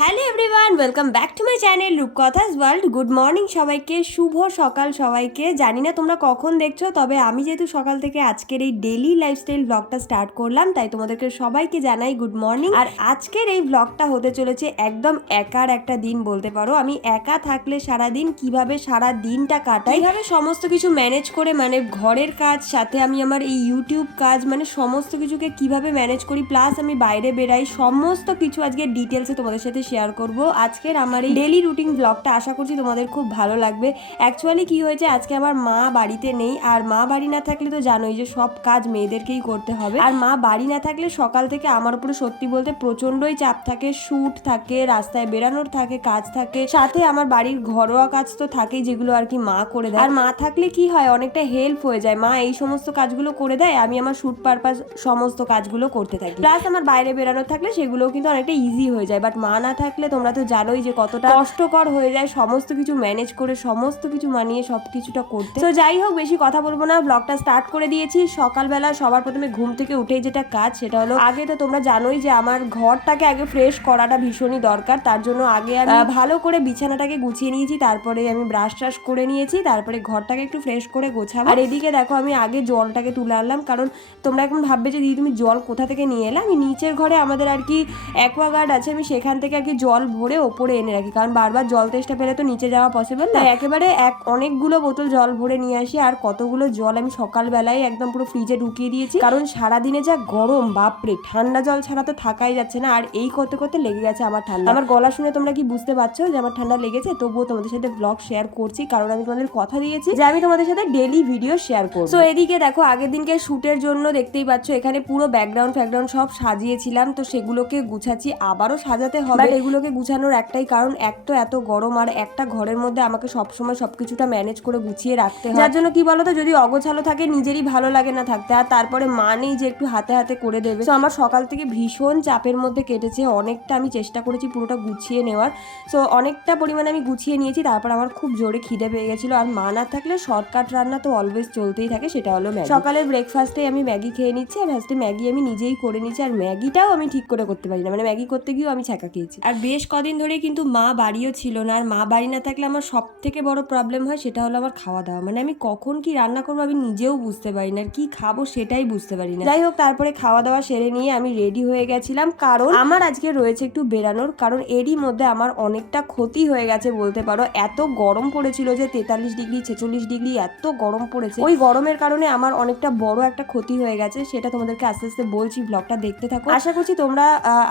Hello everyone welcome back to my channel রূপকথাস world good morning সবাইকে, শুভ সকাল সবাইকে। জানি না তোমরা কখন দেখছ, তবে আমি যেহেতু সকাল থেকে আজকের এই ডেলি লাইফস্টাইল ব্লগটা স্টার্ট করলাম, তাই তোমাদেরকে সবাইকে জানাই গুড মর্নিং আর আজকের এই ব্লগটা হতে চলেছে একদম একার একটা দিন বলতে পারো। আমি একা থাকলে সারা দিন কীভাবে সারা দিনটা কাটাই, কীভাবে সমস্ত কিছু ম্যানেজ করে মানে ঘরের কাজ, সাথে আমি আমার এই ইউটিউব কাজ মানে সমস্ত কিছুকে কীভাবে ম্যানেজ করি প্লাস আমি বাইরে বেরাই, সমস্ত কিছু আজকে ডিটেলসে তোমাদের সাথে শেয়ার করব। আজকের আমার এই ডেলি রুটিন ব্লগটা আশা করছি তোমাদের খুব ভালো লাগবে। অ্যাকচুয়ালি কি হয়েছে, আজকে আমার মা বাড়িতে নেই। আর মা বাড়ি না থাকলে তো জানোই যে সব কাজ মেয়েদেরকেই করতে হবে। আর মা বাড়ি না থাকলে সকাল থেকে আমার উপরে সত্যি বলতে প্রচন্ডই চাপ থাকে। শ্যুট থাকে, রাস্তায় বেরানোর থাকে, কাজ থাকে। সাথে আমার বাড়ির ঘরোয়া কাজ তো থাকেই যেগুলো আর কি মা করে দেয়। আর মা থাকলে কি হয়, অনেকটা হেল্প হয়ে যায়। মা এই সমস্ত কাজগুলো করে দেয়, আমি আমার শ্যুট পারপাস সমস্ত কাজগুলো করতে থাকি। প্লাস আমার বাইরে বেরানোর থাকলে সেগুলোও কিন্তু অনেকটা ইজি হয়ে যায়। বাট মা না থাকলে তোমরা তো জানোই যে কতটা কষ্টকর হয়ে যায় সমস্ত কিছু ম্যানেজ করে সমস্ত কিছু মানিয়ে সব কিছুটা করতে। তো যাই হোক বেশি কথা বলব না ব্লগটা স্টার্ট করে দিয়েছি। সকালবেলা সবার প্রথমে ঘুম থেকে উঠেই যেটা কাজ সেটা হলো আগে তো তোমরা জানোই যে আমার ঘরটাকে আগে ফ্রেশ করাটা ভীষণই দরকার। তার জন্য আগে আমি ভালো করে বিছানাটাকে গুছিয়ে নিয়েছি তারপরে আমি ব্রাশ ট্রাশ করে নিয়েছি তারপরে ঘরটাকে একটু ফ্রেশ করে গোছাবো। আর এদিকে দেখো আমি আগে জলটাকে তুলে আনলাম কারণ তোমরা এখন ভাববে যে দিদি তুমি জল কোথা থেকে নিয়ে এলে? আমি নিচের ঘরে আমাদের আর কি অ্যাকোয়াগার্ড আছে আমি সেখান থেকে কি জল ভরে ওপরে এনে রাখি। কারণ বারবার জল তেষ্টা পেলে তো নিচে যাওয়া পসিবল না? একেবারে এক অনেকগুলো বোতল জল ভরে নিয়ে আসি আর কতগুলো জল আমি সকালবেলায় একদম পুরো ফ্রিজে ঢুকিয়ে দিয়েছি। কারণ সারাদিনে যা গরম বাপরে ঠান্ডা জল ছাড়া তো থাকাই যাচ্ছে না। আর এই করতে করতে লেগে গেছে আমার ঠান্ডা। আমার গলা শুনে তোমরা কি বুঝতে পারছ যে আমার ঠান্ডা লেগেছে? তবুও তোমাদের সাথে ব্লগ শেয়ার করছি কারণ আমি তোমাদের কথা দিয়েছি যে আমি তোমাদের সাথে ডেলি ভিডিও শেয়ার করব। তো এদিকে দেখো আগের দিনকে শুটের জন্য দেখতেই পাচ্ছ এখানে পুরো ব্যাকগ্রাউন্ড ফ্যাকগ্রাউন্ড সব সাজিয়েছিলাম তো সেগুলোকে গুছাচ্ছি আবারও সাজাতে হবে। এগুলোকে গুছানোর একটাই কারণ, এক তো এত গরম আর একটা ঘরের মধ্যে আমাকে সবসময় সবকিছুটা ম্যানেজ করে গুছিয়ে রাখতে হয়। যার জন্য কি বলতো, যদি অগোছালো থাকে, নিজেরই ভালো লাগে না থাকতে। আর তারপরে মা নেই যে একটু হাতে হাতে করে দেবে। তো আমার সকাল থেকে ভীষণ চাপের মধ্যে কেটেছে। অনেকটা আমি চেষ্টা করেছি পুরোটা গুছিয়ে নেওয়ার। সো অনেকটা পরিমাণে আমি গুছিয়ে নিয়েছি। তারপর আমার খুব জোরে খিদে পেয়ে গেছিল। আর মা না থাকলে শর্টকাট রান্না তো অলওয়েজ চলতেই থাকে, সেটা হলো ম্যাগি। সকালের ব্রেকফাস্টে আমি ম্যাগি খেয়ে নিচ্ছি। আর ফার্স্টে ম্যাগি আমি নিজেই করে নিচ্ছি। আর ম্যাগিটাও আমি ঠিক করে করতে পারি না। মানে ম্যাগি করতে গিয়েও আমি ছ্যাঁকা খেয়েছি। আর বেশ কদিন ধরেই কিন্তু মা বাড়িও ছিল না। আর মা বাড়ি না থাকলে আমার সব থেকে বড় প্রবলেম হয় সেটা হলো আমার খাওয়া দাওয়া মানে আমি কখন কি রান্না করব আমি নিজেও বুঝতে পারি না। আর কি খাব সেটাই বুঝতে পারি না। যাই হোক, তারপরে খাওয়া দাওয়া সেরে নিয়ে আমি রেডি হয়ে গেছিলাম। কারণ আমার আজকে রয়েছে একটু বেরানোর কারণ এরই মধ্যে আমার অনেকটা ক্ষতি হয়ে গেছে বলতে পারো। এত গরম পড়েছিল যে তেতাল্লিশ ডিগ্রি, ছেচল্লিশ ডিগ্রি এত গরম পড়েছে। ওই গরমের কারণে আমার অনেকটা বড় একটা ক্ষতি হয়ে গেছে। সেটা তোমাদেরকে আস্তে আস্তে বলছি। ব্লগটা দেখতে থাকো। আশা করছি তোমরা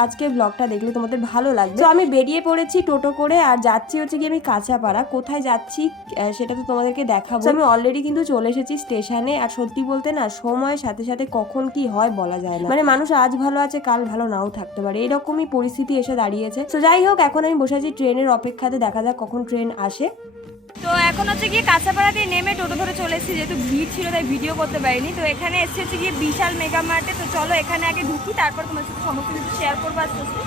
আজকে ব্লগটা দেখলে তোমাদের ভালো লাগবে। তো আমি বেরিয়ে পড়েছি টোটো করে আর যাচ্ছি হচ্ছে কি আমি কাঁচাপাড়া। কোথায় যাচ্ছি সেটা তো তোমাদেরকে দেখাবো। আমি অলরেডি কিন্তু চলে এসেছি স্টেশনে আর সত্যি বলতে না সময়ের সাথে সাথে কখন কি হয় বলা যায় না। মানে মানুষ আজ ভালো আছে কাল ভালো নাও থাকতে পারে। এরকমই পরিস্থিতি এসে দাঁড়িয়েছে। তো যাই হোক এখন আমি বসে আছি ট্রেনের অপেক্ষাতে দেখা যাক কখন ট্রেন আসে। তো এখন হচ্ছে গিয়ে কাঁচাপাড়া দিয়ে নেমে টোটো ধরে চলে এসেছি যেহেতু ভিড় ছিল তাই ভিডিও করতে পারিনি। তো এখানে এসেছি হচ্ছে গিয়ে বিশাল মেগা মার্টে। তো চলো এখানে আগে ঢুকি তারপর তোমার সাথে সমস্ত কিছু শেয়ার করব আস্তে আস্তে।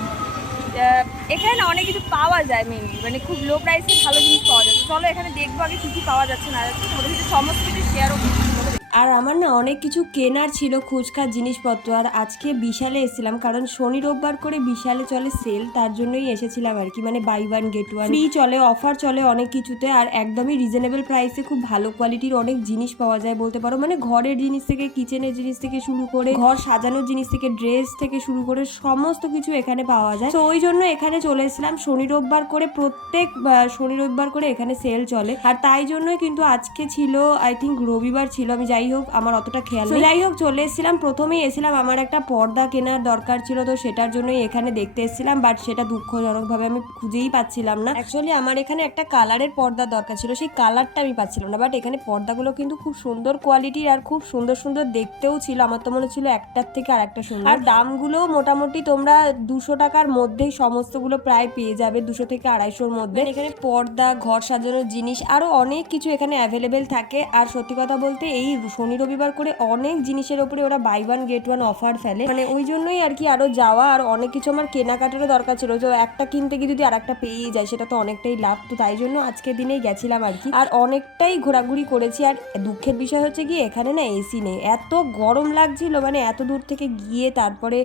এখানে না অনেক কিছু পাওয়া যায় মেনলি মানে খুব লো প্রাইসে ভালো জিনিস পাওয়া তো চলো এখানে দেখব আগে কী কী পাওয়া যাচ্ছে না যাচ্ছে সমস্ত কিছু শেয়ারও করব আর আমার না অনেক কিছু কেনার ছিল খুচখাচ জিনিসপত্র। আর আজকে বিশালে এসেছিলাম, কারণ শনি রোববার করে বিশালে চলে সেল, তার জন্যই এসেছিলাম আর কি। মানে buy one get one free চলে অফার চলে অনেক কিছুতে, আর একদমই রিজনেবল প্রাইসে খুব ভালো কোয়ালিটির অনেক জিনিস পাওয়া যায় বলতে পারো। মানে ঘরের জিনিস থেকে কিচেনের জিনিস থেকে শুরু করে, ঘর সাজানোর জিনিস থেকে ড্রেস থেকে শুরু করে সমস্ত কিছু এখানে পাওয়া যায়। তো ওই জন্য এখানে চলে এসেছিলাম, শনি রোববার করে প্রত্যেক শনি রোববার করে এখানে সেল চলে। আর তাই জন্যই কিন্তু আজকে ছিল আই থিঙ্ক রবিবার ছিল, আমি যাই হোক আমার অতটা খেয়াল নেই। যাই হোক চলে এসেছিলাম। প্রথমেই এসেছিলাম আমার একটা পর্দা কেনার দরকার ছিল তো সেটার জন্যই এখানে দেখতে এসেছিলাম বাট সেটা দুঃখজনকভাবে আমি খুঁজেই পাচ্ছিলাম না। অ্যাকচুয়ালি আমার এখানে একটা কালারের পর্দা দরকার ছিল সেই কালারটা আমি পাচ্ছিলাম না বাট এখানে পর্দাগুলো কিন্তু খুব সুন্দর কোয়ালিটির আর খুব সুন্দর সুন্দর দেখতেও ছিল আমার তো মনে ছিল একটার থেকে আর একটা সুন্দর। আর দামগুলো মোটামুটি তোমরা দুশো টাকার মধ্যেই সমস্তগুলো প্রায় পেয়ে যাবে দুশো থেকে আড়াইশোর মধ্যে। এখানে পর্দা ঘর সাজানোর জিনিস আরও অনেক কিছু এখানে অ্যাভেলেবেল থাকে। আর সত্যি কথা বলতে এই শনি রবিবার করে অনেক জিনিসের ওপরে ওরা buy one get one offer ফেলে। মানে ওই জন্যই আর কি আরও যাওয়া আর অনেক কিছু আমার কেনাকাটারও দরকার ছিল। যে একটা কিনতে গিয়ে যদি আর একটা পেয়েই যায়, সেটা তো অনেকটাই লাভ। তো তাই জন্য আজকের দিনেই গেছিলাম আর কি। আর অনেকটাই ঘোরাঘুরি করেছি। আর দুঃখের বিষয় হচ্ছে কি এখানে না এসি নেই। এত গরম লাগছিল মানে এত দূর থেকে গিয়ে তারপরে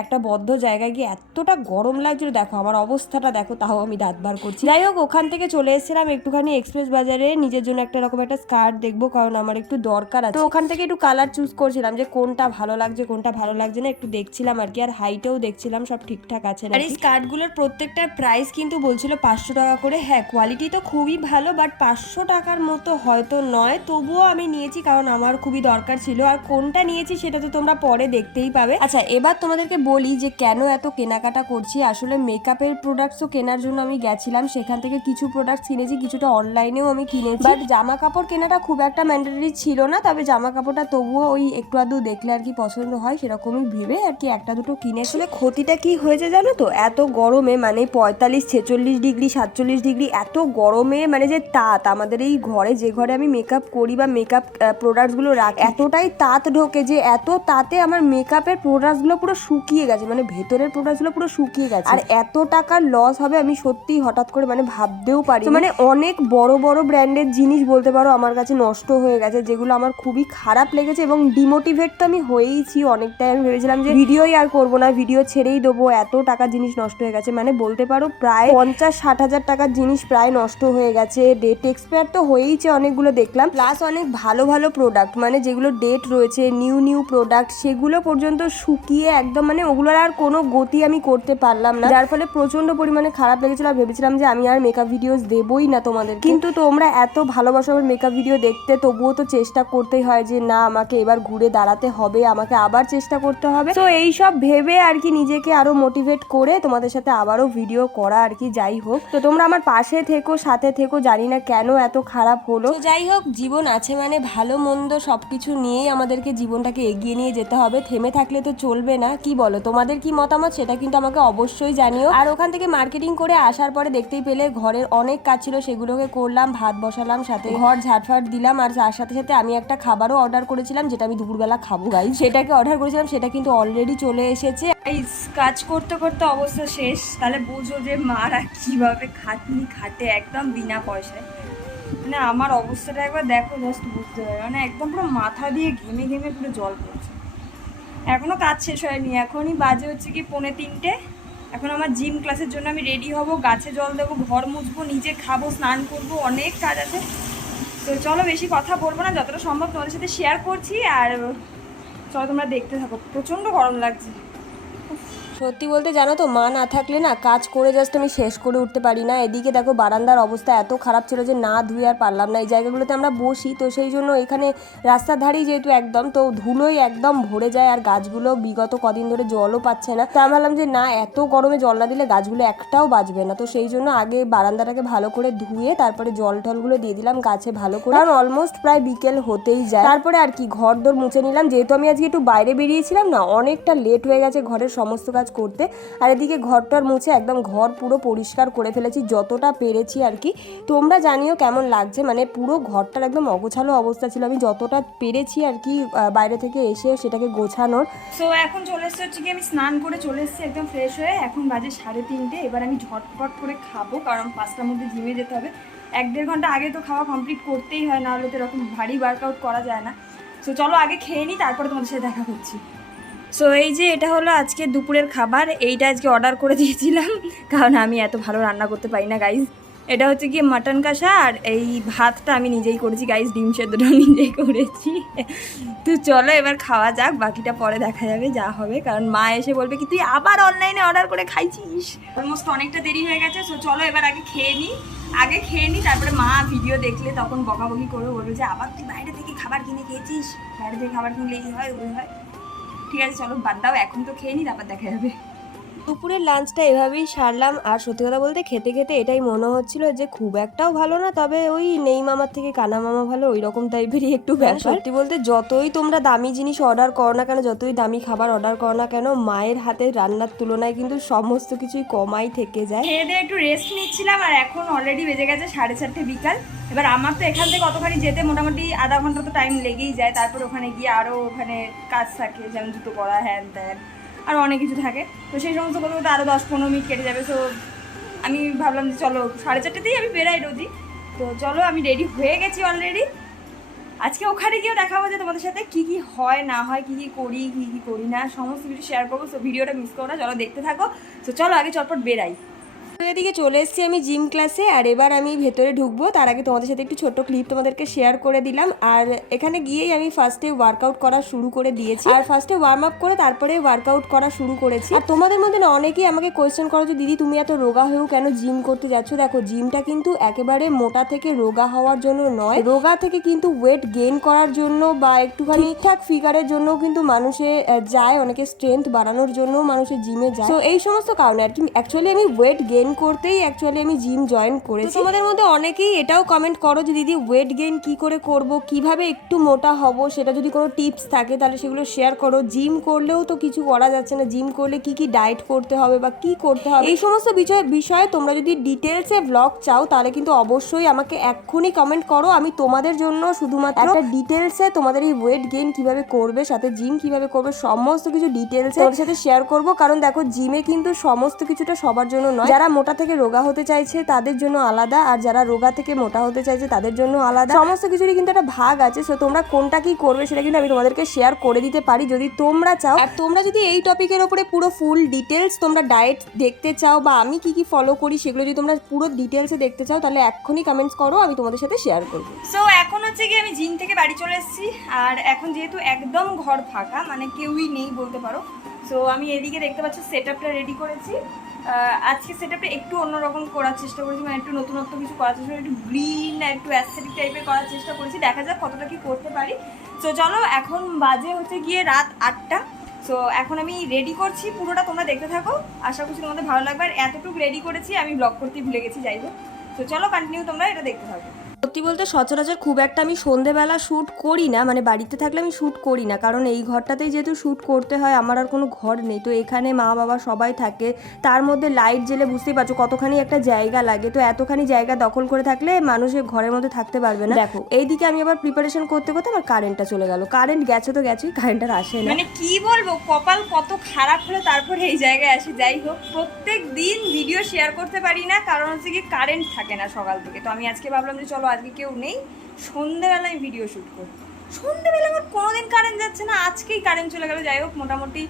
একটা বদ্ধ জায়গায় গিয়ে এতটা গরম লাগছিল। দেখো আমার অবস্থাটা, দেখো তাও আমি দাঁত বার করছি। যাই হোক, ওখান থেকে চলে এসেছিলাম একটুখানি এক্সপ্রেস বাজারে। নিজের জন্য একটা রকম একটা স্কার্ট দেখব, কারণ আমার একটু দরকার তো ওখান থেকে একটু কালার চুজ করছিলাম যে কোনটা ভালো লাগছে কোনটা ভালো লাগছে না একটু দেখছিলাম আর কি আর হাইটেও দেখছিলাম সব ঠিকঠাক আছে আর এই স্কার্টগুলোর প্রত্যেকটার প্রাইস কিন্তু বলছিল পাঁচশো টাকা করে। হ্যাঁ কোয়ালিটি তো খুবই ভালো বাট পাঁচশো টাকার মতো হয়তো নয় তবুও আমি নিয়েছি কারণ আমার খুবই দরকার ছিল। আর কোনটা নিয়েছি সেটা তো তোমরা পরে দেখতেই পাবে। আচ্ছা এবার তোমাদেরকে বলি যে কেন এত কেনাকাটা করছি। আসলে মেকআপের প্রোডাক্টসও কেনার জন্য আমি গেছিলাম সেখান থেকে কিছু প্রোডাক্টস কিনেছি কিছুটা অনলাইনেও আমি কিনেছি। বাট জামা কাপড় কেনাটা খুব একটা ম্যান্ডেটরি ছিল না তবে জামা কাপড়টা তবুও ওই একটু আধটু দেখলে আর কি পছন্দ হয় সেরকমই ভেবে আর কি একটা দুটো কিনে আসলে ক্ষতিটা কি হয়েছে জানো তো? এত গরমে মানে পঁয়তাল্লিশ ছেচল্লিশ ডিগ্রি সাতচল্লিশ ডিগ্রি এত গরমে মানে যে তাঁত আমাদের এই ঘরে যে ঘরে আমি মেকআপ করি বা মেকআপ প্রোডাক্টসগুলো রাখি এতটাই তাঁত ঢোকে যে এত তাতে আমার মেকআপের প্রোডাক্টসগুলো পুরো শুকিয়ে গেছে মানে ভেতরের প্রোডাক্টসগুলো পুরো শুকিয়ে গেছে। আর এত টাকার লস হবে আমি সত্যি হঠাৎ করে মানে ভাবতেও পারি মানে অনেক বড় বড় ব্র্যান্ডের জিনিস বলতে পারো আমার কাছে নষ্ট হয়ে গেছে যেগুলো আমার খুবই খারাপ লেগেছে এবং ডিমোটিভেট তো আমি হয়েইছি অনেকটাই। আমি ভেবেছিলাম যে ভিডিওই আর করব না, ভিডিও ছেড়েই দেবো, এত টাকা জিনিস নষ্ট হয়ে গেছে। মানে বলতে পারো প্রায় পঞ্চাশ, ষাট হাজার টাকার জিনিস প্রায় নষ্ট হয়ে গেছে। ডেট এক্সপায়ার তো হয়েইছে অনেকগুলো দেখলাম। প্লাস অনেক ভালো ভালো প্রোডাক্ট মানে যেগুলো ডেট রয়েছে নিউ নিউ প্রোডাক্ট সেগুলো পর্যন্ত শুকিয়ে একদম মানে ওগুলোর আর কোনো গতি আমি করতে পারলাম না। যার ফলে প্রচণ্ড পরিমাণে খারাপ লেগেছিল আর ভেবেছিলাম যে আমি আর মেকআপ ভিডিওস দেবই না তোমাদের কিন্তু তোমরা এত ভালোবাসো আমার মেকআপ ভিডিও দেখতে, তবুও তো চেষ্টা করতেই হয় যে না, আমাকে এবার ঘুরে দাঁড়াতে হবে, আমাকে আবার চেষ্টা করতে হবে। তো এই সব ভেবে আর কি নিজেকে আরও মোটিভেট করে তোমাদের সাথে আবারও ভিডিও করা আর কি, যাই হোক। তো তোমরা আমার পাশে থেকো, সাথে থেকো, জানি না কেন এত খারাপ হলো। যাই হোক, জীবন আছে মানে ভালো মন্দ সবকিছু নিয়েই আমাদেরকে জীবনটাকে এগিয়ে নিয়ে যেতে হবে। থেমে থাকলে তো চলবে না, কি বলো? তোমাদের কি মতামত? সেটা কিন্তু আমাকে অবশ্যই জানিও। আর ওখান থেকে মার্কেটিং করে আসার পরে দেখতেই পেলে ঘরের অনেক কাজ ছিল, সেগুলোকে করলাম, ভাত বসালাম, সাথে ঘর ঝাড়ফাট দিলাম, আর তার সাথে সাথে আমি একটা খাবারও অর্ডার করেছিলাম, যেটা আমি দুপুরবেলা খাব গাই সেটাকে অর্ডার করেছিলাম, সেটা কিন্তু অলরেডি চলে এসেছে। কাজ করতে করতে অবস্থা শেষ। তাহলে বুঝো যে মারা কীভাবে খাটনি খাটে, একদম বিনা পয়সায়। মানে আমার অবস্থাটা একবার দেখো জাস্ট বুঝতে পারবে মানে একদম পুরো মাথা দিয়ে ঘেমে ঘেমে পুরো জল পড়ছে। এখনও কাজ শেষ হয়নি। এখনই বাজে হচ্ছে কি পৌনে তিনটে। এখন আমার জিম ক্লাসের জন্য আমি রেডি হব। গাছে জল দেবো, ঘর মুছবো, নিজে খাব, স্নান করব, অনেক কাজ আছে। তো চলো বেশি কথা বলব না, যতটা সম্ভব তোমাদের সাথে শেয়ার করছি আর চলো তোমরা দেখতে থাকো। প্রচণ্ড গরম লাগছে। সত্যি বলতে জানো তো, মা না থাকলে না কাজ করে জাস্ট আমি শেষ করে উঠতে পারি না। এদিকে দেখো বারান্দার অবস্থা এত খারাপ ছিল যে না ধুয়ে আর পারলাম না। এই জায়গাগুলোতে আমরা বসি, তো সেই জন্য এখানে রাস্তার ধারেই যেহেতু একদম, তো ধুলোই একদম ভরে যায় আর গাছগুলো বিগত কদিন ধরে জলও পাচ্ছে না। তা আমি ভাবলাম যে না, এত গরমে জল না দিলে গাছগুলো একটাও বাঁচবে না। তো সেই জন্য আগে বারান্দাটাকে ভালো করে ধুয়ে তারপরে জল টলগুলো দিয়ে দিলাম গাছে ভালো করে। কারণ অলমোস্ট প্রায় বিকেল হতেই যায়। তারপরে আর কি ঘর দোর মুছে নিলাম। যেহেতু আমি আজকে একটু বাইরে বেরিয়েছিলাম না, অনেকটা লেট হয়ে গেছে, ঘরের সমস্ত কাজ করতে। আর এদিকে ঘরটার মুছে একদম ঘর পুরো পরিষ্কার করে ফেলেছি, যতটা পেরেছি আর কি। তোমরা জানিও কেমন লাগছে মানে পুরো ঘরটার একদম অগোছালো অবস্থা ছিল। আমি যতটা পেরেছি আর কি বাইরে থেকে এসে সেটাকে গোছানোর। সো এখন চলে এসছে হচ্ছে কি আমি স্নান করে চলে এসেছি একদম ফ্রেশ হয়ে। এখন বাজে সাড়ে তিনটে। এবার আমি ঝটপট করে খাব, কারণ পাঁচটার মধ্যে জিমে যেতে হবে। এক দেড় ঘণ্টা আগে তো খাওয়া কমপ্লিট করতেই হয় না হলে তো এরকম ভারী ওয়ার্কআউট করা যায় না। তো চলো আগে খেয়ে নিই তারপরে তোমাদের সাথে দেখা করছি সো এই যে এটা হলো আজকে দুপুরের খাবার, এইটা আজকে অর্ডার করে দিয়েছিলাম, কারণ আমি এত ভালো রান্না করতে পারি না গাইজ এটা হচ্ছে গিয়ে মাটন কষা, আর এই ভাতটা আমি নিজেই করেছি গাইজ ডিম সেদ্ধটাও নিজেই করেছি। তো চলো এবার খাওয়া যাক, বাকিটা পরে দেখা যাবে যা হবে, কারণ মা এসে বলবে কি, তুই আবার অনলাইনে অর্ডার করে খাইছিস? অলমোস্ট অনেকটা দেরি হয়ে গেছে সো চলো এবার আগে খেয়ে নিই আগে খেয়ে নিই তারপরে মা ভিডিও দেখলে তখন বকাবকি করে বলবে যে, আবার তুই বাইরে থেকে খাবার কিনে খেয়েছিস? বাইরে থেকে খাবার কিনলে এই হয়, ওই হয়। ঠিক আছে চলো বাদ দাও এখন তো খেয়ে নি তারপর দেখা যাবে। দুপুরের লাঞ্চটা এভাবেই সারলাম। আর সত্যি কথা বলতে খেতে খেতে এটাই মনে হচ্ছিল যে খুব একটাও ভালো না তবে ওই নেই মামার থেকে কানা মামা ভালো ওই রকম টাইপেরই একটু ব্যাপার। সত্যি বলতে যতই তোমরা দামি জিনিস অর্ডার করো না কেন যতই দামি খাবার অর্ডার করো না কেন মায়ের হাতে রান্নার তুলনায় কিন্তু সমস্ত কিছুই কমাই থেকে যায়। খেয়ে দিয়ে একটু রেস্ট নিচ্ছিলাম আর এখন অলরেডি বেজে গেছে সাড়ে চারটে বিকাল। এবার আমার তো এখান থেকে কতখানি যেতে মোটামুটি আধা ঘণ্টা তো টাইম লেগেই যায়। তারপর ওখানে গিয়ে আরও ওখানে কাজ থাকে যেমন জুতো পরা হ্যান ত্যান আরও অনেক কিছু থাকে। তো সেই সমস্ত করতে করতে আরও দশ পনেরো মিনিট কেটে যাবে। সো আমি ভাবলাম যে চলো সাড়ে চারটেতেই আমি বেরাই রোজই। তো চলো আমি রেডি হয়ে গেছি অলরেডি আজকে ওখানে গিয়েও দেখাবো যে তোমাদের সাথে কি কি হয়, না হয়, কি কি করি, কি কি করি না। সমস্ত কিছু শেয়ার করব। সো ভিডিওটা মিস করো না, চলো দেখতে থাকো। তো চলো আগে চটপট বেরাই। এদিকে চলে এসেছি আমি জিম ক্লাসে আর এবার আমি ভেতরে ঢুকবো। তার আগে তোমাদের সাথে একটু ছোট্ট ক্লিপ তোমাদেরকে শেয়ার করে দিলাম। আর এখানে গিয়েই আমি ফার্স্টে ওয়ার্কআউট করা শুরু করে দিয়েছি। আর ফার্স্টে ওয়ার্ম আপ করে তারপরে ওয়ার্কআউট করা শুরু করেছি। আর তোমাদের মধ্যে না অনেকেই আমাকে কোয়েশ্চেন করো যে, দিদি, তুমি এত রোগা হয়েও কেন জিম করতে যাচ্ছ? দেখো জিমটা কিন্তু একেবারে মোটা থেকে রোগা হওয়ার জন্য নয়। রোগা থেকে কিন্তু ওয়েট গেইন করার জন্য বা একটুখানি ঠিকঠাক ফিগারের জন্য কিন্তু মানুষে যায়। অনেকে স্ট্রেংথ বাড়ানোর জন্য মানুষের জিমে যায়। তো এই সমস্ত কারণে আর কি অ্যাকচুয়ালি আমি ওয়েট গেইন করতেই অ্যাকচুয়ালি আমি জিম জয়েন করেছি। তোমাদের মধ্যে অনেকেই এটাও কমেন্ট করো যে দিদি ওয়েট গেইন কি করে করব? কীভাবে একটু মোটা হব? সেটা যদি কোনো টিপস থাকে তাহলে সেগুলো শেয়ার করো। জিম করলেও তো কিছু করা যাচ্ছে না। জিম করলে কি কি ডায়েট করতে হবে বা কি করতে হবে? এই সমস্ত বিষয়ে বিষয়ে তোমরা যদি ডিটেলসে ব্লগ চাও তাহলে কিন্তু অবশ্যই আমাকে এক্ষুনি কমেন্ট করো। আমি তোমাদের জন্য শুধুমাত্র একটা ডিটেলসে তোমাদের এই ওয়েট গেইন কীভাবে করবে সাথে জিম কীভাবে করবে সমস্ত কিছু ডিটেলসে তোমাদের সাথে শেয়ার করব। কারণ দেখো জিমে কিন্তু সমস্ত কিছুটা সবার জন্য নয়। যারা মোটা থেকে রোগা হতে চাইছে, তাদের জন্য আলাদা। আর যারা রোগা থেকে মোটা হতে চাইছে, তাদের জন্য আলাদা। সমস্ত কিছুরই কিন্তু একটা ভাগ আছে। সো তোমরা কোনটা কি করবে, সেটা কিন্তু আমি তোমাদেরকে শেয়ার করে দিতে পারি। যদি তোমরা চাও, আর তোমরা যদি এই টপিকের ওপরে পুরো ফুল ডিটেলস তোমরা ডায়েট দেখতে চাও, বা আমি কি কি ফলো করি, সেগুলো যদি তোমরা পুরো ডিটেলসে দেখতে চাও, তাহলে এক্ষুনি কমেন্টস করো, আমি তোমাদের সাথে শেয়ার করব। সো এখন হচ্ছে কি আমি জিম থেকে বাড়ি চলে এসেছি। আর এখন যেহেতু একদম ঘর ফাঁকা মানে কেউই নেই বলতে পারো। সো আমি এদিকে দেখতে পাচ্ছি সেট আপটা রেডি করেছি। আজকে সেট আপে একটু অন্যরকম করার চেষ্টা করেছি মানে একটু নতুনত্ব কিছু করার চেষ্টা করেছি, একটু গ্রিন একটু অ্যাস্থেটিক টাইপের করার চেষ্টা করেছি। দেখা যাক কতটা কি করতে পারি। সো চলো, এখন বাজে হচ্ছে গিয়ে রাত আটটা। সো এখন আমি রেডি করছি, পুরোটা তোমরা দেখতে থাকো। আশা করছি তোমাদের ভালো লাগবে। আর এতটুকু রেডি করেছি, আমি ব্লগ করতে ভুলে গেছি, যাই হোক। তো চলো কন্টিনিউ তোমরা এটা দেখতে থাকো। সত্যি বলতে সচরাচর খুব একটা আমি সন্ধেবেলা শ্যুট করি না মানে বাড়িতে থাকলে আমি শ্যুট করি না কারণ এই ঘরটাতেই যেহেতু শ্যুট করতে হয় আমার আর কোনো ঘর নেই তো এখানে মা বাবা সবাই থাকে তার মধ্যে লাইট জেলে বুঝতেই পারছ কতখানি একটা জায়গা লাগে তো এতখানি জায়গা দখল করে থাকলে মানুষের ঘরের মধ্যে থাকতে পারবে না। দেখো। এইদিকে আমি আবার প্রিপারেশন করতে করতে আমার কারেন্টটা চলে গেল কারেন্ট গেছে তো গেছেই কারেন্ট আর আসে না। মানে কি বলব কপাল কত খারাপ হলে তারপরে এই জায়গায় আসি যাই হোক প্রত্যেক দিন ভিডিও শেয়ার করতে পারি না কারণ হচ্ছে কি কারেন্ট থাকে না সকাল থেকে তো আমি আজকে ভাবলাম যে চলো আজকে কেউ নেই সন্ধ্যেবেলায় ভিডিও শ্যুট করি সন্ধেবেলা আমার কোনোদিন কারেন্ট যাচ্ছে না, আজকেই কারেন্ট চলে গেলো, যাই হোক, মোটামুটি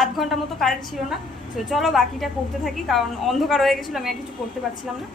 আধ ঘণ্টা মতো কারেন্ট ছিল না। তো চলো, বাকিটা করতে থাকি, কারণ অন্ধকার হয়ে গেছিল, আমি আর কিছু করতে পারছিলাম না।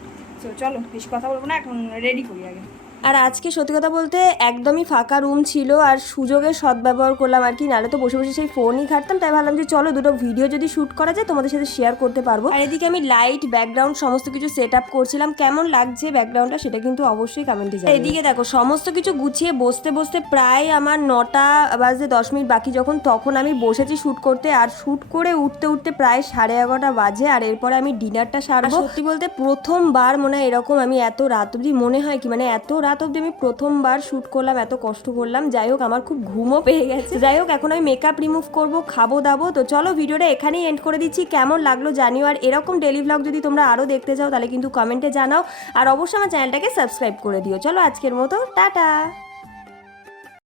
তো চলো, বেশি কথা বলব না, এখন রেডি করি আগে। আর আজকে সত্যি কথা বলতে একদমই ফাঁকা রুম ছিল আর সুযোগের সদ্ব্যবহার করলাম আর কি। নাহলে তো বসে বসে সেই ফোনই ঘাটতাম তাই ভাবলাম যে চলো দুটো ভিডিও যদি শ্যুট করা যায় তোমাদের সাথে শেয়ার করতে পারব। আর এদিকে আমি লাইট ব্যাকগ্রাউন্ড সমস্ত কিছু সেট আপ করছিলাম। কেমন লাগছে ব্যাকগ্রাউন্ডটা সেটা কিন্তু অবশ্যই কমেন্টে জানাবে এদিকে দেখো সমস্ত কিছু গুছিয়ে বসতে বসতে প্রায় আমার নটা বাজে দশ মিনিট বাকি যখন তখন আমি বসেছি শ্যুট করতে। আর শ্যুট করে উঠতে উঠতে প্রায় সাড়ে এগারোটা বাজে। আর এরপরে আমি ডিনারটা সারবো। সত্যি বলতে প্রথমবার মনে হয় এরকম আমি এত রাত অবধি মনে হয় কি মানে এত রাত অবধি আমি প্রথমবার শ্যুট করলাম, এত কষ্ট করলাম। যাই হোক, আমার খুব ঘুমও পেয়ে গেছে। যাই হোক, এখন আমি মেকআপ রিমুভ করব, খাব, দাবো। তো চলো, ভিডিওটা এখানেই এন্ড করে দিচ্ছি। কেমন লাগল জানিও। আর এরকম ডেলি ব্লগ যদি তোমরা আরও দেখতে চাও, তাহলে কিন্তু কমেন্টে জানাও। আর অবশ্যই আমার চ্যানেলটাকে সাবস্ক্রাইব করে দিও। চলো, আজকের মতো, টাটা!